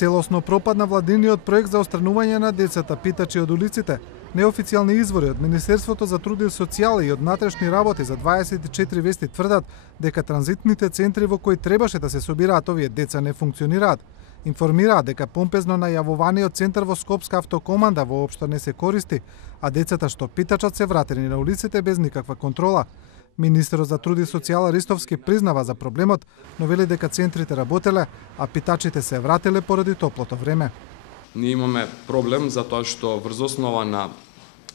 Целосно пропадна владиниот проект за отстранување на децата питачи од улиците. Неофицијални извори од Министерството за труд и социјала и од натрешни работи за 24 вести тврдат дека транзитните центри во кои требаше да се собираат овие деца не функционираат. Информираат дека помпезно најавуваниот центар во Скопска автокоманда воопшто не се користи, а децата што питачат се вратени на улиците без никаква контрола. Министерот за труд и социјала Ристовски признава за проблемот, но вели дека центрите работеле, а питачите се врателе поради топлото време. Ние имаме проблем затоа што врз основа на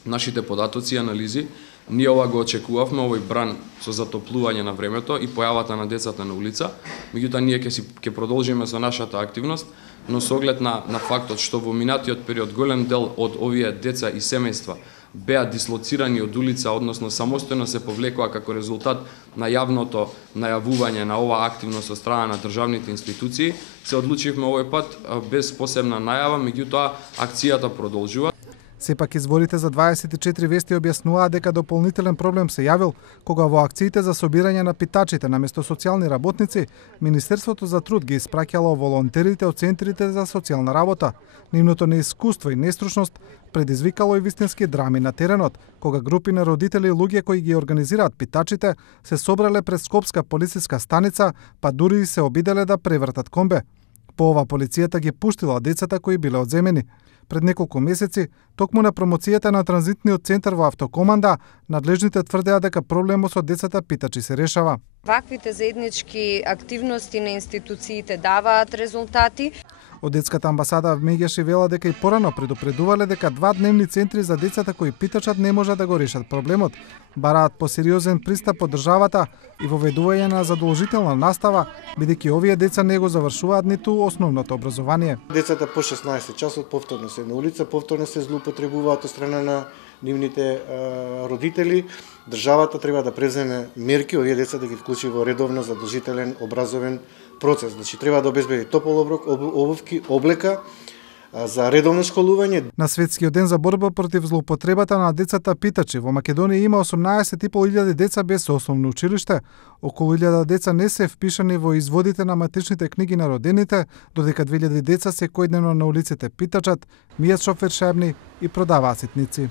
нашите податоци и анализи, ние ова го очекувавме, овој бран со затоплување на времето и појавата на децата на улица. Меѓутоа ние ќе продолжиме со нашата активност, но со оглед на фактот што во минатиот период голем дел од овие деца и семејства беа дислоцирани од улица, односно самостојно се повлекоа како резултат на јавното најавување на оваа активност од страна на државните институции, се одлучивме овој пат без посебна најава, меѓутоа акцијата продолжува. Сепак изворите за 24 вести објаснуваат дека дополнителен проблем се јавил кога во акциите за собирање на питачите наместо социјални работници, Министерството за труд ги испраќало волонтерите од центрите за социјална работа. Нивното неискуство и нестручност предизвикало и вистински драми на теренот, кога групи на родители и луѓе кои ги организираат питачите се собрале пред Скопска полициска станица, па дури и се обиделе да превртат комбе. По ова полицијата ги пуштила децата кои биле одземени. Пред неколку месеци, токму на промоцијата на транзитниот центар во автокоманда, надлежните тврдеа дека проблемот со децата питачи се решава. Ваквите заеднички активности на институциите даваат резултати. Од детската амбасада в Меѓаши вела дека и порано предупредувале дека 2 дневни центри за децата кои питачат не може да го решат проблемот. Бараат посериозен пристап од државата и воведување на задолжителна настава, бидејќи овие деца не го завршуваат ниту основното образование. Децата по 16 часот повторно се на улица, повторно се злоупотребуваат од страна на нивните родители. Државата треба да преземе мерки овие деца да ги вклучи во редовно задолжителен образовен процес. Значи треба да обезбеди топол оброк, обувки, облека за редовно школување. На Светскиот ден за борба против злоупотребата на децата питачи во Македонија има 18.500 деца без основно училиште. Околу 1000 деца не се впишани во изводите на матичните книги на родените, додека 2000 деца секојдневно на улиците питачат, мијат шофершебни и продаваат ситници.